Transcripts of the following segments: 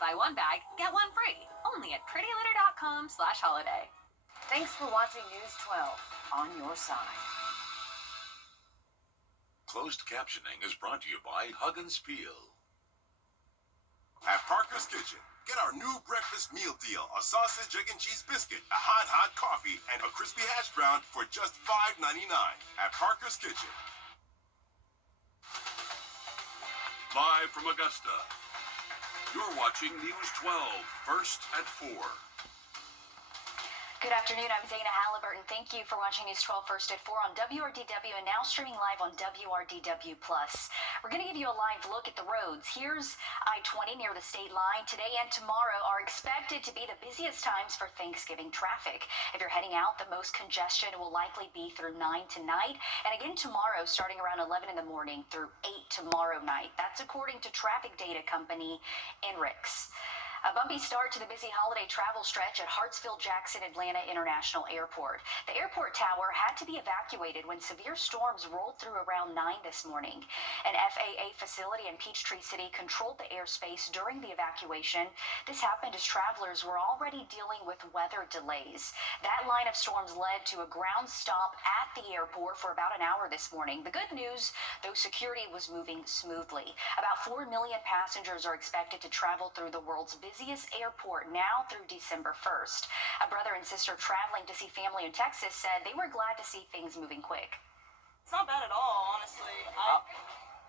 Buy one bag, get one free. Only at prettylitter.com/holiday. Thanks for watching News 12 on your side. Closed captioning is brought to you by Hug and Spiel. At Parker's Kitchen, get our new breakfast meal deal. A sausage, egg, and cheese biscuit, a hot coffee, and a crispy hash brown for just $5.99 at Parker's Kitchen. Live from Augusta, you're watching News 12, first at 4. Good afternoon, I'm Zaina Halliburton. Thank you for watching News 12 First at 4 on WRDW and now streaming live on WRDW+. We're going to give you a live look at the roads. Here's I-20 near the state line. Today and tomorrow are expected to be the busiest times for Thanksgiving traffic. If you're heading out, the most congestion will likely be through 9 tonight, and again tomorrow starting around 11 in the morning through 8 tomorrow night. That's according to traffic data company Enrix. A bumpy start to the busy holiday travel stretch at Hartsfield-Jackson Atlanta International Airport. The airport tower had to be evacuated when severe storms rolled through around 9 this morning. An FAA facility in Peachtree City controlled the airspace during the evacuation. This happened as travelers were already dealing with weather delays. That line of storms led to a ground stop at the airport for about an hour this morning. The good news, though, security was moving smoothly. About 4 million passengers are expected to travel through the world's busiest airport now through December 1st. A brother and sister traveling to see family in Texas said they were glad to see things moving quick. It's not bad at all, honestly.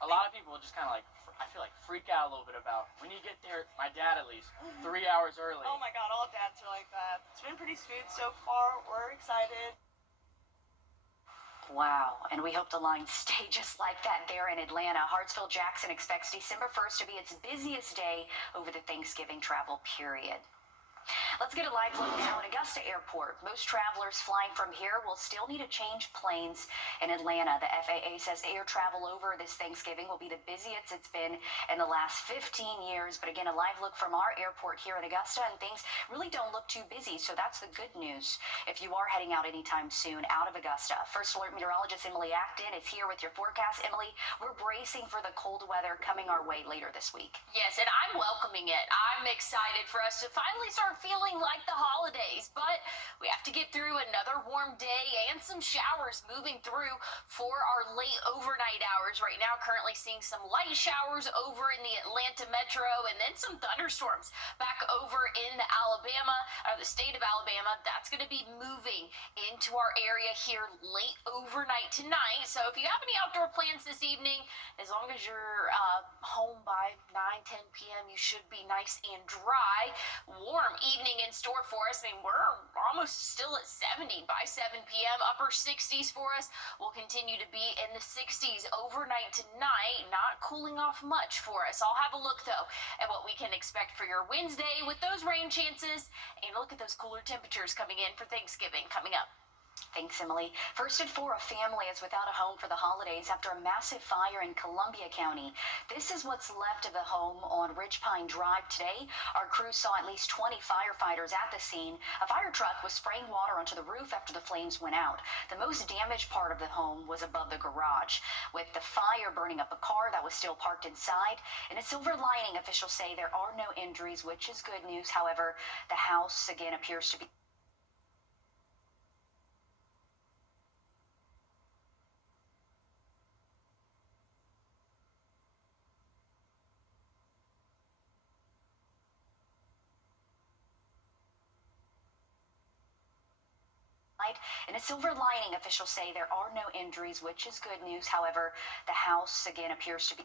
A lot of people just kind of I feel like freak out a little bit about when you get there, my dad at least, 3 hours early. Oh my God, all dads are like that. It's been pretty smooth so far. We're excited. Wow, and we hope the lines stay just like that there in Atlanta. Hartsfield-Jackson expects December 1st to be its busiest day over the Thanksgiving travel period. Let's get a live look now at Augusta Airport. Most travelers flying from here will still need to change planes in Atlanta. The FAA says air travel over this Thanksgiving will be the busiest it's been in the last 15 years. But again, a live look from our airport here in Augusta, and things really don't look too busy. So that's the good news if you are heading out anytime soon out of Augusta. First Alert meteorologist Emily Acton is here with your forecast. Emily, we're bracing for the cold weather coming our way later this week. Yes, and I'm welcoming it. I'm excited for us to finally start feeling like the holidays, but we have to get through another warm day and some showers moving through for our late overnight hours. Right now, currently seeing some light showers over in the Atlanta metro and then some thunderstorms back over in Alabama, or the state of Alabama. That's going to be moving into our area here late overnight tonight. So if you have any outdoor plans this evening, as long as you're home by 9-10 p.m., you should be nice and dry. Warm evening in store for us. I mean, we're almost still at 70 by 7 p.m. Upper 60s for us. We'll continue to be in the 60s overnight tonight. Not cooling off much for us. I'll have a look, though, at what we can expect for your Wednesday with those rain chances. And look at those cooler temperatures coming in for Thanksgiving coming up. Thanks, Emily. First at 4, a family is without a home for the holidays after a massive fire in Columbia County. This is what's left of the home on Ridge Pine Drive today. Our crew saw at least 20 firefighters at the scene. A fire truck was spraying water onto the roof after the flames went out. The most damaged part of the home was above the garage, with the fire burning up a car that was still parked inside. In a silver lining, officials say there are no injuries, which is good news. However, the house again appears to be In a silver lining, officials say there are no injuries, which is good news. However, the house again appears to be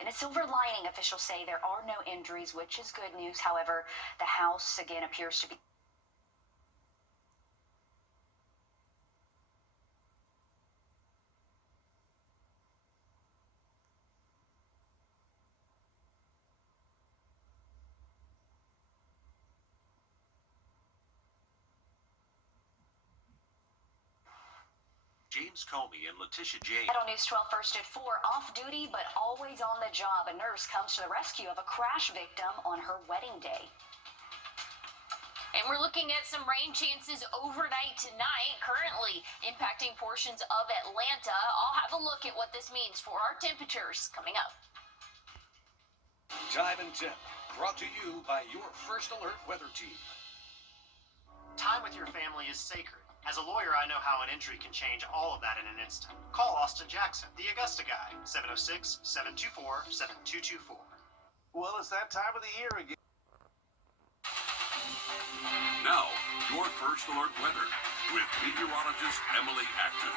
In a silver lining, officials say there are no injuries, which is good news. However, the house again appears to be James Comey and Letitia James. Head on News 12 First at 4, off duty but always on the job. A nurse comes to the rescue of a crash victim on her wedding day. And we're looking at some rain chances overnight tonight, currently impacting portions of Atlanta. I'll have a look at what this means for our temperatures coming up. Time and Tip, brought to you by your First Alert weather team. Time with your family is sacred. As a lawyer, I know how an injury can change all of that in an instant. Call Austin Jackson, the Augusta guy, 706-724-7224. Well, it's that time of the year again. Now, your First Alert weather with meteorologist Emily Acton.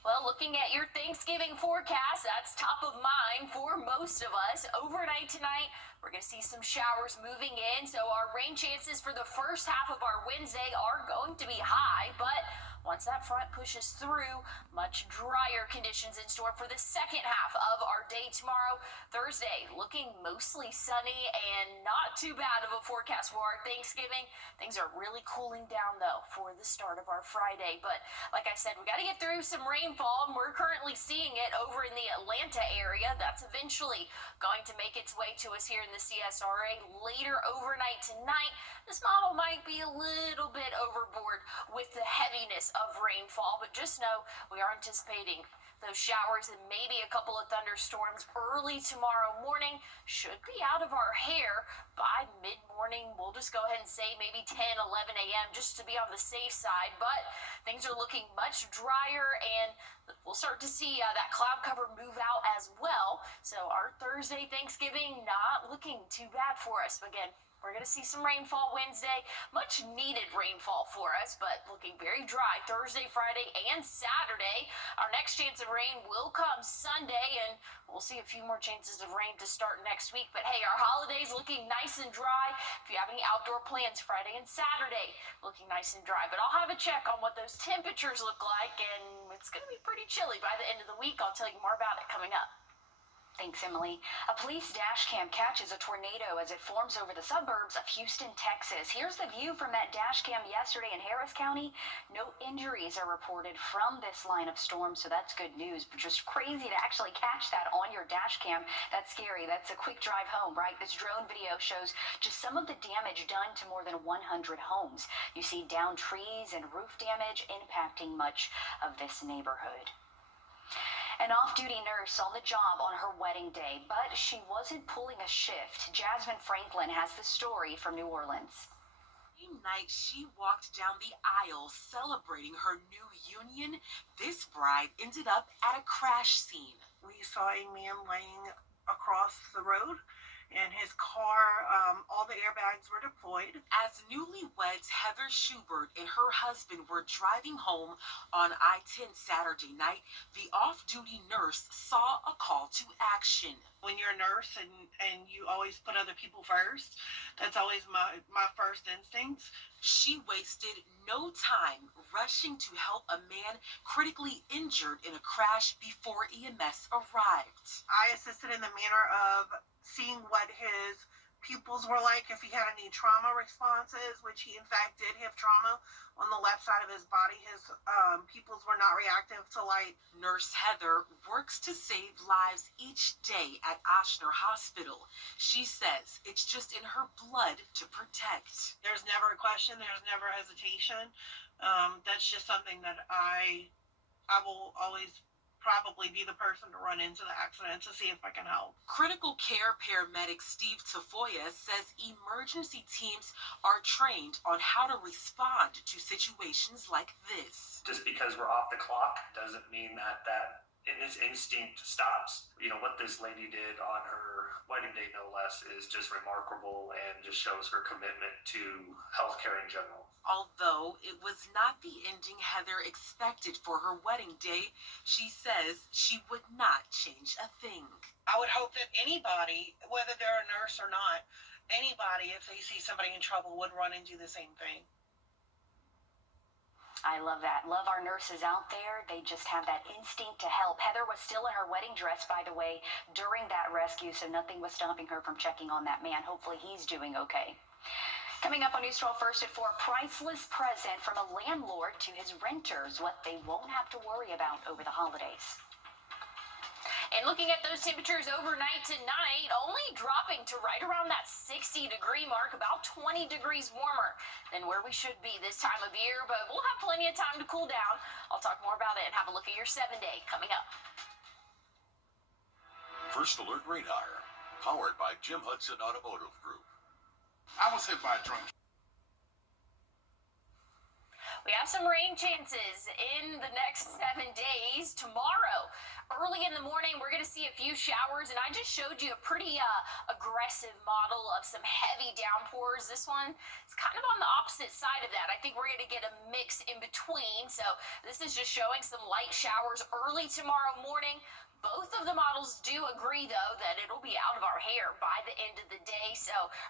Well, looking at your Thanksgiving forecast, that's top of mind for most of us. Overnight tonight, we're going to see some showers moving in, so our rain chances for the first half of our Wednesday are going to be high, but once that front pushes through, much drier conditions in store for the second half of our day tomorrow. Thursday, looking mostly sunny and not too bad of a forecast for our Thanksgiving. Things are really cooling down, though, for the start of our Friday. But like I said, we got to get through some rainfall, and we're currently seeing it over in the Atlanta area. That's eventually going to make its way to us here in the CSRA later overnight tonight. This model might be a little bit overboard with the heaviness of rainfall, but just know we are anticipating those showers and maybe a couple of thunderstorms early tomorrow morning. Should be out of our hair by mid-morning. We'll just go ahead and say maybe 10, 11 a.m. just to be on the safe side, but things are looking much drier, and we'll start to see that cloud cover move out as well. So our Thursday Thanksgiving not looking too bad for us. Again, we're going to see some rainfall Wednesday, much needed rainfall for us, but looking very dry Thursday, Friday, and Saturday. Our next chance of rain will come Sunday, and we'll see a few more chances of rain to start next week. But hey, our holidays looking nice and dry. If you have any outdoor plans, Friday and Saturday looking nice and dry. But I'll have a check on what those temperatures look like, and it's going to be pretty chilly by the end of the week. I'll tell you more about it coming up. Thanks, Emily. A police dash cam catches a tornado as it forms over the suburbs of Houston, Texas. Here's the view from that dash cam yesterday in Harris County. No injuries are reported from this line of storm, so that's good news. But just crazy to actually catch that on your dash cam. That's scary. That's a quick drive home, right? This drone video shows just some of the damage done to more than 100 homes. You see downed trees and roof damage impacting much of this neighborhood. An off-duty nurse on the job on her wedding day, but she wasn't pulling a shift. Jasmine Franklin has the story from New Orleans. Same night she walked down the aisle celebrating her new union, this bride ended up at a crash scene. We saw a man laying across the road, and his car, all the airbags were deployed. As newlyweds Heather Schubert and her husband were driving home on I-10 Saturday night, the off-duty nurse saw a call to action. When you're a nurse and you always put other people first, that's always my first instinct. She wasted no time rushing to help a man critically injured in a crash before EMS arrived. I assisted in the manner of seeing what his pupils were like, if he had any trauma responses, which he in fact did have trauma on the left side of his body. His pupils were not reactive to light. Nurse Heather works to save lives each day at Ochsner Hospital. She says it's just in her blood to protect. There's never a question, there's never hesitation. That's just something that I will always probably be the person to run into the accident to see if I can help. Critical care paramedic Steve Tafoya says emergency teams are trained on how to respond to situations like this. Just because we're off the clock doesn't mean that its instinct stops. You know, what this lady did on her wedding day, no less, is just remarkable and just shows her commitment to healthcare in general. Although it was not the ending Heather expected for her wedding day, she says she would not change a thing. I would hope that anybody, whether they're a nurse or not, anybody, if they see somebody in trouble, would run and do the same thing. I love that. Love our nurses out there. They just have that instinct to help. Heather was still in her wedding dress, by the way, during that rescue, so nothing was stopping her from checking on that man. Hopefully he's doing okay. Coming up on News 12 First at 4, priceless present from a landlord to his renters, what they won't have to worry about over the holidays. And looking at those temperatures overnight tonight, only dropping to right around that 60-degree mark, about 20 degrees warmer than where we should be this time of year, but we'll have plenty of time to cool down. I'll talk more about it and have a look at your 7-day coming up. First Alert Radar, powered by Jim Hudson Automotive Group. I was hit by a drunk. We have some rain chances in the next 7 days. Tomorrow, early in the morning, we're going to see a few showers, and I just showed you a pretty aggressive model of some heavy downpours. This one is kind of on the opposite side of that. I think we're going to get a mix in between. So this is just showing some light showers early tomorrow morning. Both of the models do agree, though, that it'll be out of our hair by the end of the day,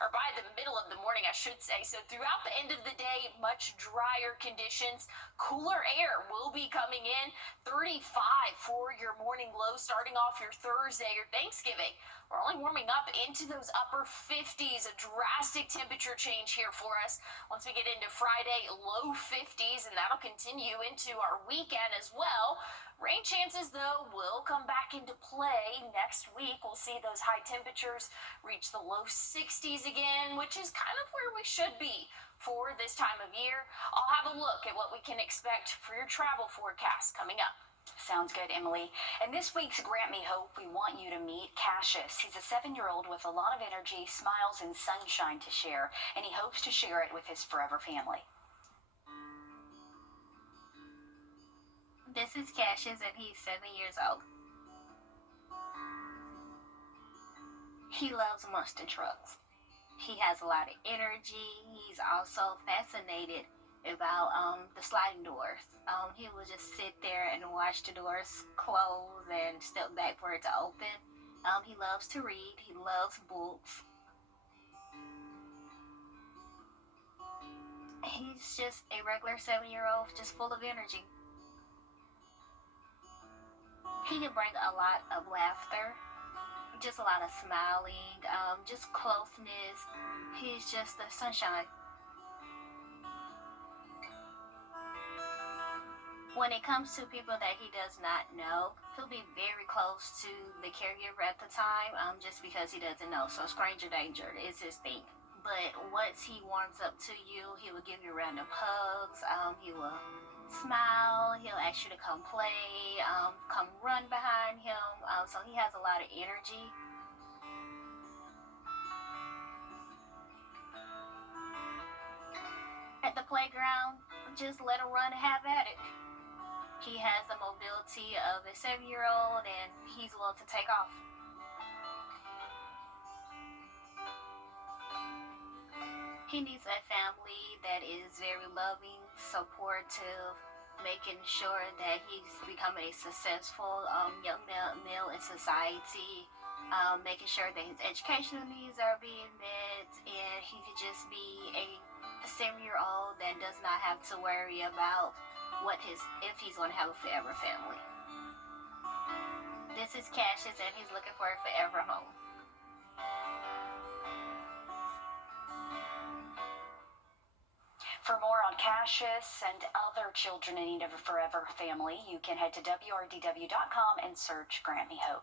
or by the middle of the morning, I should say. So throughout the end of the day, much drier conditions. Cooler air will be coming in. 35 for your morning low starting off your Thursday or Thanksgiving. We're only warming up into those upper 50s, a drastic temperature change here for us. Once we get into Friday, low 50s, and that'll continue into our weekend as well. Rain chances, though, will come back into play next week. We'll see those high temperatures reach the low 60s again, which is kind of where we should be for this time of year. I'll have a look at what we can expect for your travel forecast coming up. Sounds good, Emily. And this week's Grant Me Hope, we want you to meet Cassius. He's a 7-year-old with a lot of energy, smiles, and sunshine to share, and he hopes to share it with his forever family. This is Cassius, and he's 7 years old. He loves monster trucks. He has a lot of energy. He's also fascinated about the sliding doors. He will just sit there and watch the doors close and step back for it to open. He loves to read. He loves books. He's just a regular 7-year-old, just full of energy. He can bring a lot of laughter, just a lot of smiling, just closeness. He's just the sunshine. When it comes to people that he does not know, he'll be very close to the caregiver at the time, just because he doesn't know. So stranger danger is his thing. But once he warms up to you, he will give you random hugs. He will smile. He'll ask you to come play, come run behind him. So he has a lot of energy. At the playground, just let him run and have at it. He has the mobility of a 7-year-old, and he's willing to take off. He needs a family that is very loving, supportive, making sure that he's becoming a successful young male in society, making sure that his educational needs are being met, and he could just be a 7-year-old that does not have to worry about if he's going to have a forever family. This is Cassius, and he's looking for a forever home. For more on Cassius and other children in need of a forever family, you can head to wrdw.com and search Grant Me Hope.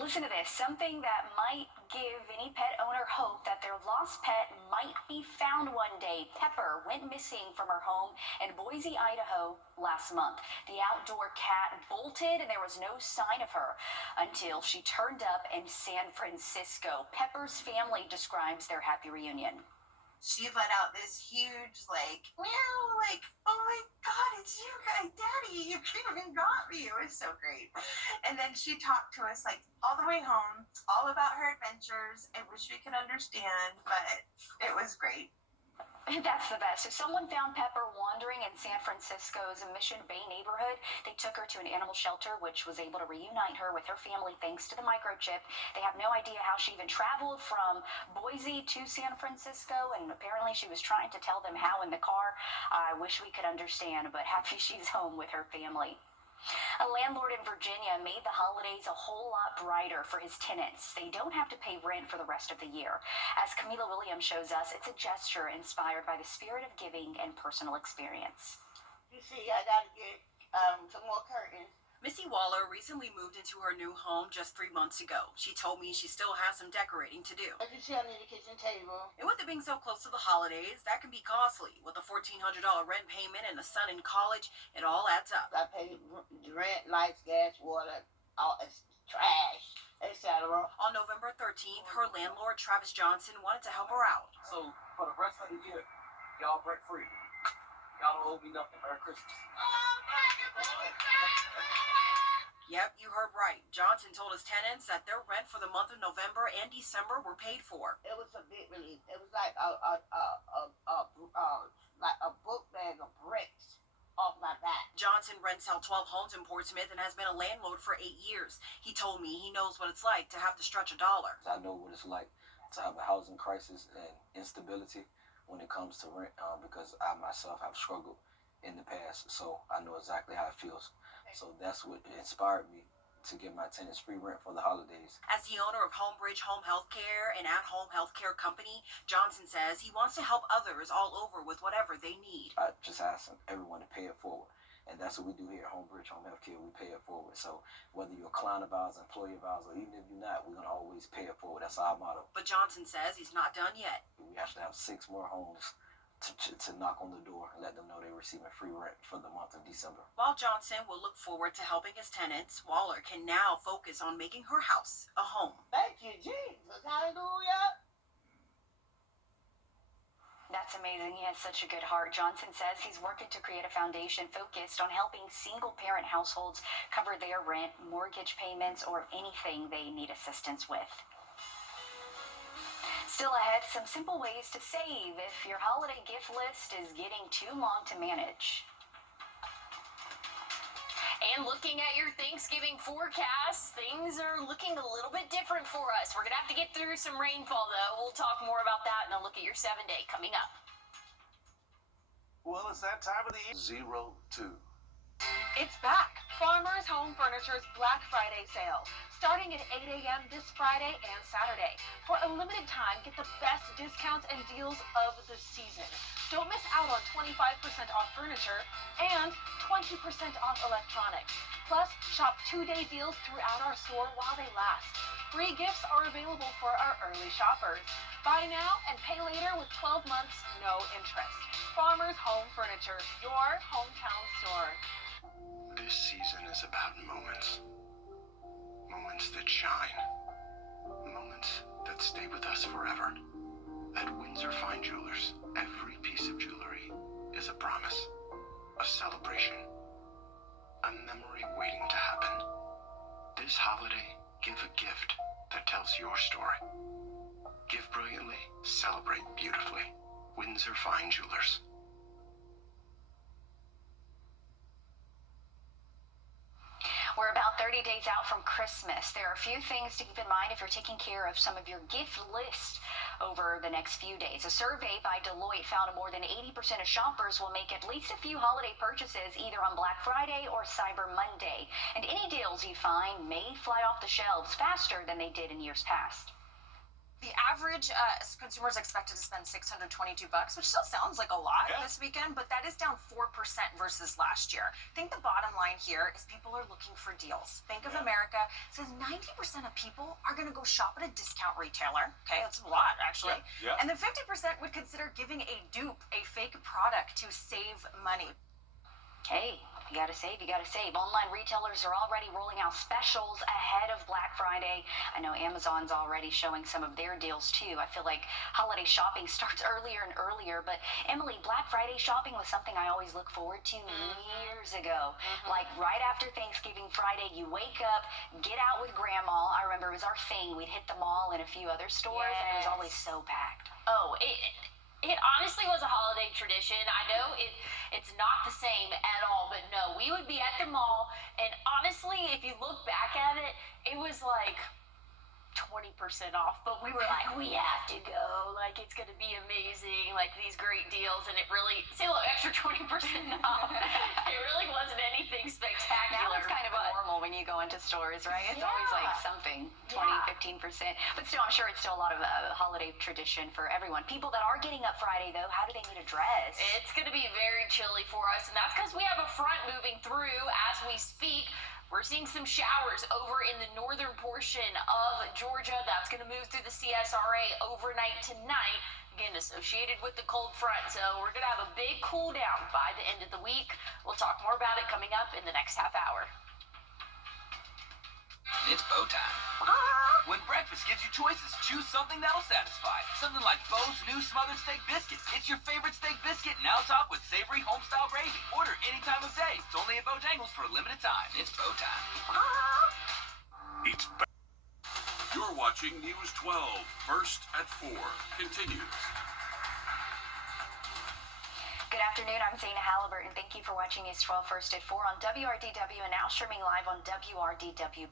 Listen to this, something that might give any pet owner hope that their lost pet might be found one day. Pepper went missing from her home in Boise, Idaho last month. The outdoor cat bolted and there was no sign of her until she turned up in San Francisco. Pepper's family describes their happy reunion. She let out this huge, meow, oh my God, it's you guys, Daddy, you came and got me. It was so great. And then she talked to us, all the way home, all about her adventures. I wish we could understand, but it was great. That's the best. If someone found Pepper wandering in San Francisco's Mission Bay neighborhood, they took her to an animal shelter, which was able to reunite her with her family thanks to the microchip. They have no idea how she even traveled from Boise to San Francisco, and apparently she was trying to tell them how in the car. I wish we could understand, but happy she's home with her family. A landlord in Virginia made the holidays a whole lot brighter for his tenants. They don't have to pay rent for the rest of the year. As Camila Williams shows us, it's a gesture inspired by the spirit of giving and personal experience. You see, I gotta get some more curtains. Missy Waller recently moved into her new home just 3 months ago. She told me she still has some decorating to do. As you see, I need a kitchen table. And with it being so close to the holidays, that can be costly. With a $1,400 rent payment and a son in college, it all adds up. I pay rent, lights, gas, water, all it's trash, etc. On November 13th, her landlord, Travis Johnson, wanted to help her out. So, for the rest of the year, y'all break free. Y'all don't owe me nothing. Merry Christmas. Yep, you heard right. Johnson told his tenants that their rent for the month of November and December were paid for. It was a big relief. It was like a book bag of bricks off my back. Johnson rents out 12 homes in Portsmouth and has been a landlord for 8 years. He told me he knows what it's like to have to stretch a dollar. I know what it's like to have a housing crisis and instability when it comes to rent because I myself have struggled in the past, so I know exactly how it feels. So that's what inspired me to give my tenants free rent for the holidays. As the owner of Homebridge Home Healthcare, an at-home healthcare company, Johnson says he wants to help others all over with whatever they need. I just ask everyone to pay it forward. And that's what we do here at Homebridge Home Healthcare. We pay it forward. So whether you're a client of ours, employee of ours, or even if you're not, we're going to always pay it forward. That's our motto. But Johnson says he's not done yet. We actually have 6 more homes to knock on the door and let them know they're receiving free rent for the month of December. While Johnson will look forward to helping his tenants, Waller can now focus on making her house a home. Thank you, Jesus. Hallelujah. That's amazing. He has such a good heart. Johnson says he's working to create a foundation focused on helping single-parent households cover their rent, mortgage payments, or anything they need assistance with. Still ahead, some simple ways to save if your holiday gift list is getting too long to manage. And looking at your Thanksgiving forecast, things are looking a little bit different for us. We're going to have to get through some rainfall, though. We'll talk more about that and a look at your 7-day coming up. Well, it's that time of the year. 02. It's back. Farmers Home Furniture's Black Friday sale. Starting at 8 a.m. this Friday and Saturday. For a limited time, get the best discounts and deals of the season. Don't miss out on 25% off furniture and 20% off electronics. Plus, shop 2-day deals throughout our store while they last. Free gifts are available for our early shoppers. Buy now and pay later with 12 months, no interest. Farmers Home Furniture, your hometown store. This season is about moments. Moments that shine. Moments that stay with us forever. At Windsor Fine Jewelers, every piece of jewelry is a promise, a celebration, a memory waiting to happen. This holiday, give a gift that tells your story. Give brilliantly, celebrate beautifully. Windsor Fine Jewelers. We're about 30 days out from Christmas. There are a few things to keep in mind if you're taking care of some of your gift list over the next few days. A survey by Deloitte found more than 80% of shoppers will make at least a few holiday purchases either on Black Friday or Cyber Monday. And any deals you find may fly off the shelves faster than they did in years past. The average consumer is expected to spend $622, which still sounds like a lot this weekend, but that is down 4% versus last year. I think the bottom line here is people are looking for deals. Bank of America says 90% of people are going to go shop at a discount retailer. Okay, that's a lot, actually. And then 50% would consider giving a dupe, a fake product, to save money. Hey, you gotta save, you gotta save. Online retailers are already rolling out specials ahead of Black Friday. I know Amazon's already showing some of their deals too. I feel like holiday shopping starts earlier and earlier, but Emily, Black Friday shopping was something I always look forward to years ago. Like right after Thanksgiving Friday, you wake up, get out with grandma. I remember it was our thing. We'd hit the mall and a few other stores, and it was always so packed. Oh, it honestly was a holiday tradition. I know it's not the same at all, but no, we would be at the mall, and honestly, if you look back at it, it was like 20% off, but we were like, we have to go, like it's gonna be amazing, like these great deals, and it really, say a little extra 20% off. It really wasn't anything spectacular. Now it's kind of but normal when you go into stores, right? It's always like something, 20, 15%. But still, I'm sure it's still a lot of holiday tradition for everyone. People that are getting up Friday, though, how do they need to dress? It's going to be very chilly for us, and that's because we have a front moving through as we speak. We're seeing some showers over in the northern portion of Georgia. That's going to move through the CSRA overnight tonight. Again, associated with the cold front. So we're going to have a big cool down by the end of the week. We'll talk more about it coming up in the next half hour. It's Bo time. When breakfast gives you choices, choose something that'll satisfy. Something like Bo's new smothered steak biscuits. It's your favorite steak biscuit, now topped with savory home-style gravy. Order any time of day. It's only at Bojangles for a limited time. It's Bo time. It's back. You're watching News 12, first at 4. Continues. Good afternoon, I'm Zana Halliburton. Thank you for watching News 12 First at 4 on WRDW and now streaming live on WRDW+.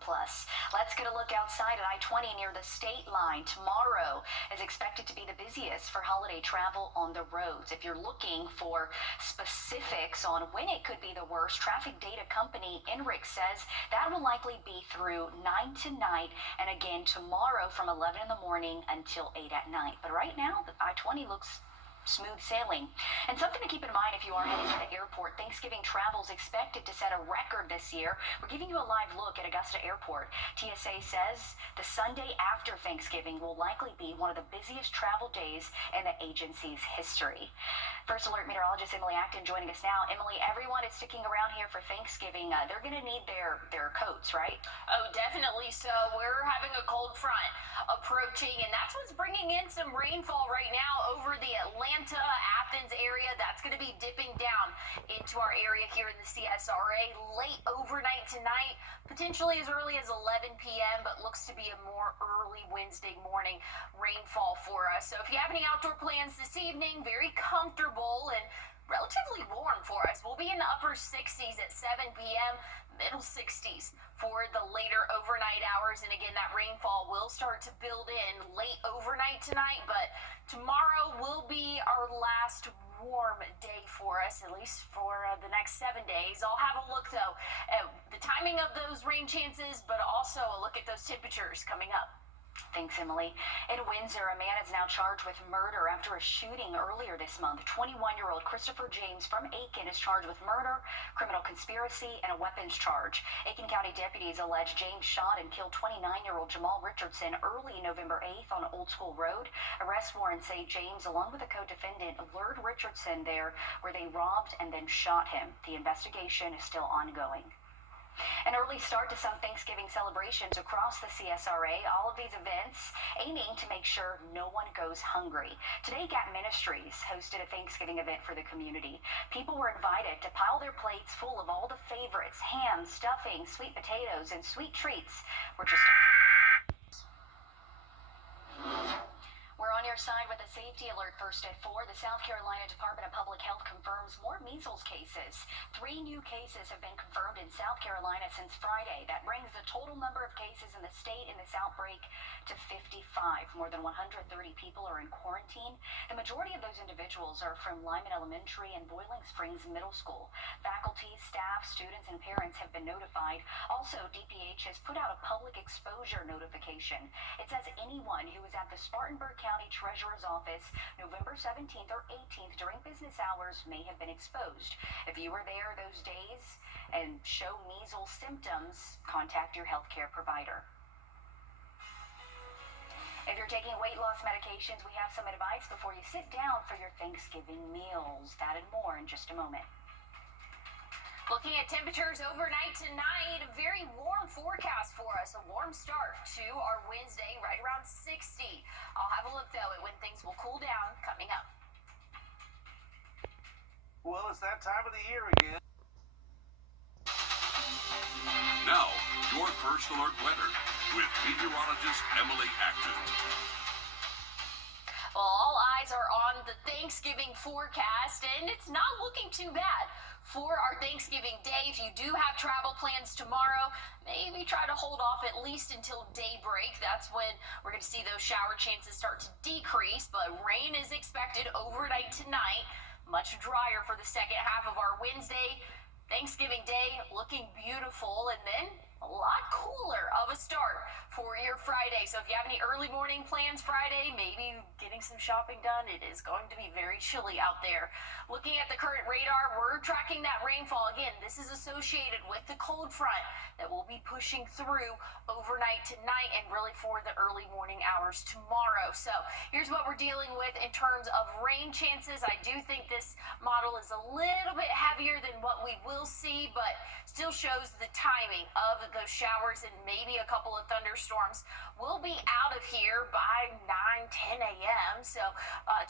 Let's get a look outside at I-20 near the state line. Tomorrow is expected to be the busiest for holiday travel on the roads. If you're looking for specifics on when it could be the worst, traffic data company Enric says that will likely be through 9 tonight and again tomorrow from 11 in the morning until 8 at night. But right now, the I-20 looks smooth sailing. And something to keep in mind if you are heading to the airport, Thanksgiving travel is expected to set a record this year. We're giving you a live look at Augusta Airport. TSA says the Sunday after Thanksgiving will likely be one of the busiest travel days in the agency's history. First Alert meteorologist Emily Acton joining us now. Emily, everyone is sticking around here for Thanksgiving. They're going to need their coats, right? Oh, definitely so. We're having a cold front approaching, and that's what's bringing in some rainfall right now over the Atlanta, Athens area. That's going to be dipping down into our area here in the CSRA late overnight tonight, potentially as early as 11 p.m., but looks to be a more early Wednesday morning rainfall for us. So if you have any outdoor plans this evening, very comfortable and relatively warm for us. We'll be in the upper 60s at 7 p.m., middle 60s for the later overnight hours. And again, that rainfall will start to build in late overnight tonight, but tomorrow will be our last warm day for us, at least for the next 7 days. I'll have a look, though, at the timing of those rain chances, but also a look at those temperatures coming up. Thanks, Emily. In Windsor, a man is now charged with murder after a shooting earlier this month. 21-year-old Christopher James from Aiken is charged with murder, criminal conspiracy, and a weapons charge. Aiken County deputies allege James shot and killed 29-year-old Jamal Richardson early November 8th on Old School Road. Arrest warrants say James, along with a co-defendant, lured Richardson there where they robbed and then shot him. The investigation is still ongoing. An early start to some Thanksgiving celebrations across the CSRA. All of these events aiming to make sure no one goes hungry. Today, Gap Ministries hosted a Thanksgiving event for the community. People were invited to pile their plates full of all the favorites: ham, stuffing, sweet potatoes, and sweet treats. We're just We're on your side with a safety alert first at 4. The South Carolina Department of Public Health confirms more measles cases. 3 new cases have been confirmed in South Carolina since Friday. That brings the total number of cases in the state in this outbreak to 55. More than 130 people are in quarantine. The majority of those individuals are from Lyman Elementary and Boiling Springs Middle School. Faculty, staff, students, and parents have been notified. Also, DPH has put out a public exposure notification. It says anyone who was at the Spartanburg County Treasurer's Office November 17th or 18th during business hours may have been exposed. If you were there those days and show measles symptoms, contact your healthcare provider. If you're taking weight loss medications, we have some advice before you sit down for your Thanksgiving meals. That and more in just a moment. Looking at temperatures overnight tonight, a very warm forecast for us. A warm start to our Wednesday, right around 60. I'll have a look, though, at when things will cool down coming up. Well, it's that time of the year again. Now, your First Alert weather with meteorologist Emily Acton. Well, all eyes are on the Thanksgiving forecast, and it's not looking too bad for our Thanksgiving day. If you do have travel plans tomorrow, maybe try to hold off at least until daybreak. That's when we're going to see those shower chances start to decrease, but rain is expected overnight tonight. Much drier for the second half of our Wednesday. Thanksgiving Day looking beautiful, and then a lot cooler of a start for your Friday. So if you have any early morning plans Friday, maybe getting some shopping done, it is going to be very chilly out there. Looking at the current radar, we're tracking that rainfall. Again, this is associated with the cold front that will be pushing through overnight tonight and really for the early morning hours tomorrow. So here's what we're dealing with in terms of rain chances. I do think this model is a little bit heavier than what we will see, but still shows the timing of those showers and maybe a couple of thunderstorms. We'll be out of here by 9-10 a.m. So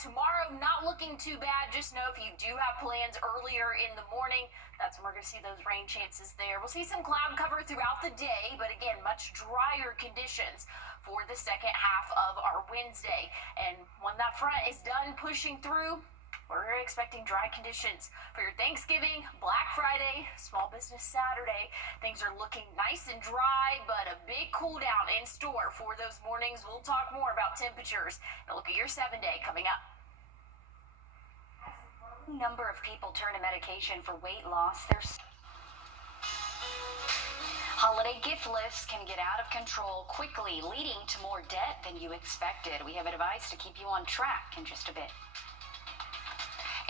tomorrow, not looking too bad. Just know if you do have plans earlier in the morning, that's when we're going to see those rain chances there. We'll see some cloud cover throughout the day, but again, much drier conditions for the second half of our Wednesday. And when that front is done pushing through, we're expecting dry conditions for your Thanksgiving, Black Friday, Small Business Saturday. Things are looking nice and dry, but a big cool down in store for those mornings. We'll talk more about temperatures and look at your 7-day coming up. Number of people turn to medication for weight loss. Holiday gift lists can get out of control quickly, leading to more debt than you expected. We have advice to keep you on track in just a bit.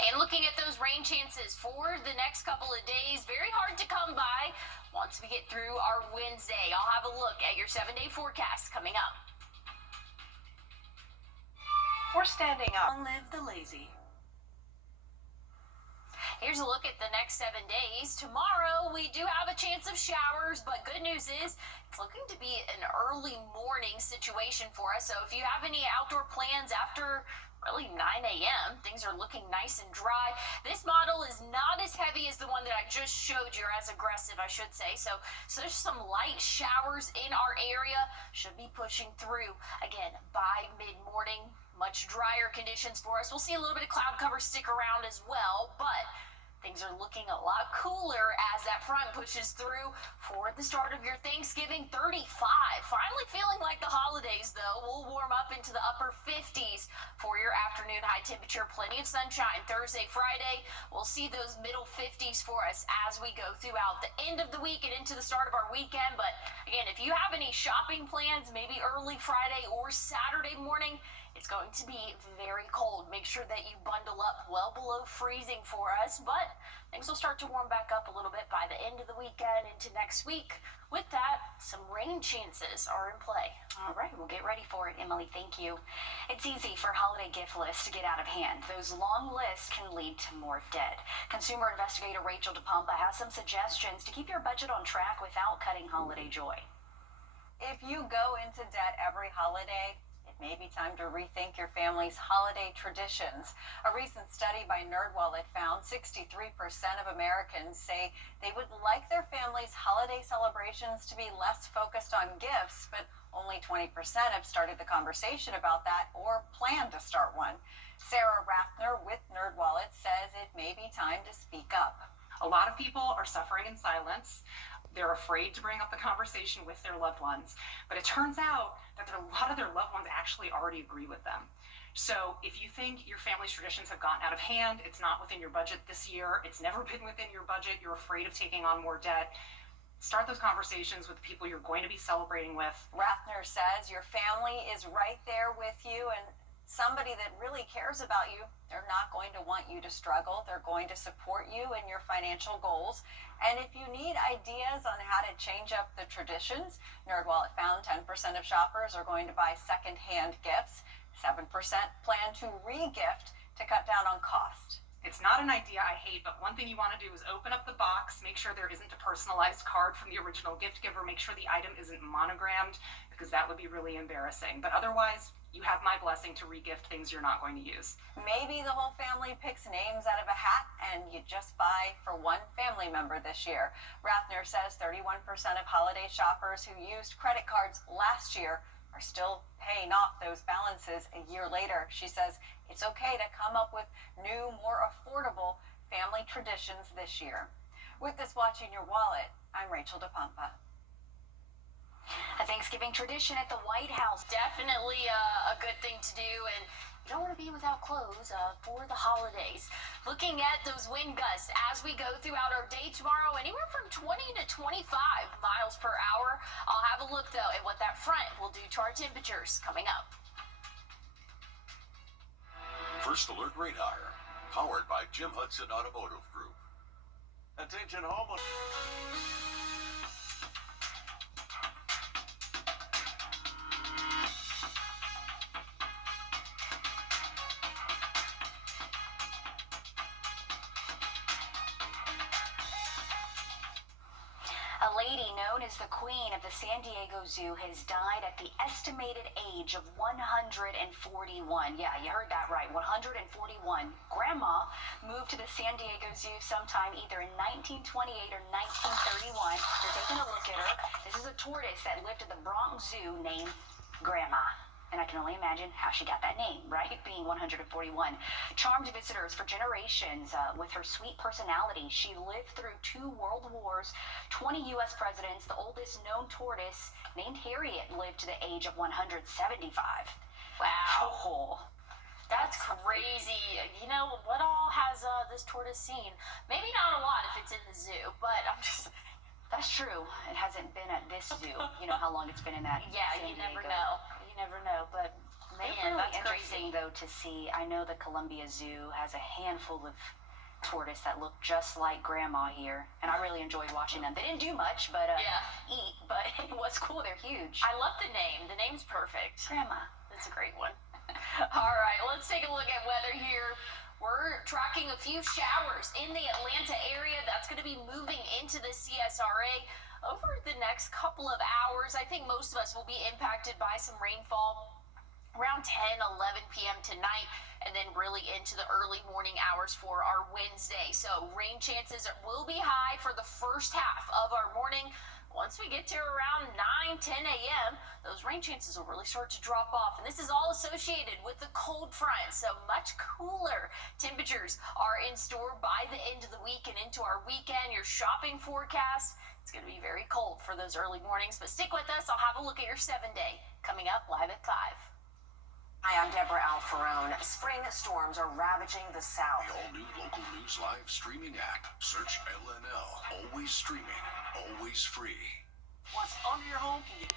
And looking at those rain chances for the next couple of days, very hard to come by once we get through our Wednesday. I'll have a look at your 7-day forecast coming up. We're standing up. Long live the lazy. Here's a look at the next 7 days. Tomorrow, we do have a chance of showers, but good news is it's looking to be an early morning situation for us. So if you have any outdoor plans after really 9 a.m., things are looking nice and dry. This model is not as heavy as the one that I just showed you, or as aggressive, I should say. So there's some light showers in our area, should be pushing through again by mid-morning. Much drier conditions for us. We'll see a little bit of cloud cover stick around as well, but things are looking a lot cooler as that front pushes through for the start of your Thanksgiving. 35. Finally feeling like the holidays, though. We'll warm up into the upper 50s for your afternoon high temperature. Plenty of sunshine Thursday, Friday. We'll see those middle 50s for us as we go throughout the end of the week and into the start of our weekend. But again, if you have any shopping plans, maybe early Friday or Saturday morning, it's going to be very cold. Make sure that you bundle up well below freezing for us, but things will start to warm back up a little bit by the end of the weekend into next week. With that, some rain chances are in play. All right, we'll get ready for it, Emily. Thank you. It's easy for holiday gift lists to get out of hand. Those long lists can lead to more debt. Consumer investigator Rachel DePompa has some suggestions to keep your budget on track without cutting holiday joy. If you go into debt every holiday, it may be time to rethink your family's holiday traditions. A recent study by NerdWallet found 63% of Americans say they would like their family's holiday celebrations to be less focused on gifts, but only 20% have started the conversation about that or plan to start one. Sarah Rathner with NerdWallet says it may be time to speak up. A lot of people are suffering in silence. They're afraid to bring up the conversation with their loved ones. But it turns out that a lot of their loved ones actually already agree with them. So if you think your family's traditions have gotten out of hand, it's not within your budget this year, it's never been within your budget, you're afraid of taking on more debt, start those conversations with the people you're going to be celebrating with. Rathner says your family is right there with you, and somebody that really cares about you, they're not going to want you to struggle. They're going to support you in your financial goals. And if you need ideas on how to change up the traditions, NerdWallet found 10% of shoppers are going to buy secondhand gifts. 7% plan to re-gift to cut down on cost. It's not an idea I hate, but one thing you want to do is open up the box, make sure there isn't a personalized card from the original gift giver, make sure the item isn't monogrammed, because that would be really embarrassing. But otherwise, you have my blessing to re-gift things you're not going to use. Maybe the whole family picks names out of a hat and you just buy for one family member this year. Rathner says 31% of holiday shoppers who used credit cards last year are still paying off those balances a year later. She says it's okay to come up with new, more affordable family traditions this year. With this Watching Your Wallet, I'm Rachel DePompa. A Thanksgiving tradition at the White House. Definitely a good thing to do, and You don't want to be without clothes for the holidays. Looking at those wind gusts as we go throughout our day tomorrow, anywhere from 20 to 25 miles per hour. I'll have a look, though, at what that front will do to our temperatures coming up. First Alert Radar, powered by Jim Hudson Automotive Group. Attention homeowners. A lady known as the Queen of the San Diego Zoo has died at the estimated age of 141. Yeah, you heard that right, 141. Grandma moved to the San Diego Zoo sometime either in 1928 or 1931. You're taking a look at her. This is a tortoise that lived at the Bronx Zoo named Grandma. And I can only imagine how she got that name, right? Being 141. Charmed visitors for generations with her sweet personality. She lived through 2 world wars, 20 U.S. presidents. The oldest known tortoise, named Harriet, lived to the age of 175. Wow. Oh. That's crazy. You know, what all has this tortoise seen? Maybe not a lot if it's in the zoo, but I'm just... That's true. It hasn't been at this zoo. You know how long it's been in that. Yeah, San you never Diego. know. You never know, but man, It's really that's interesting, crazy. though, to see. I know the Columbia Zoo has a handful of tortoise that look just like Grandma here, and I really enjoyed watching them. They didn't do much, but eat. But it was cool. They're huge. I love the name. The name's perfect. Grandma. That's a great one. All right, let's take a look at weather here. We're tracking a few showers in the Atlanta area. That's going to be moving into the CSRA over the next couple of hours. I think most of us will be impacted by some rainfall around 10, 11 p.m. tonight, and then really into the early morning hours for our Wednesday. So rain chances will be high for the first half of our morning. Once we get to around 9, 10 a.m., those rain chances will really start to drop off. And this is all associated with the cold front, so much cooler temperatures are in store by the end of the week and into our weekend. Your shopping forecast, it's going to be very cold for those early mornings, but stick with us. I'll have a look at your 7-day coming up live at 5. Hi, I'm Deborah Alfarone. Spring storms are ravaging the South. The all-new local news live streaming app. Search LNL. Always streaming, always free. What's under your home can get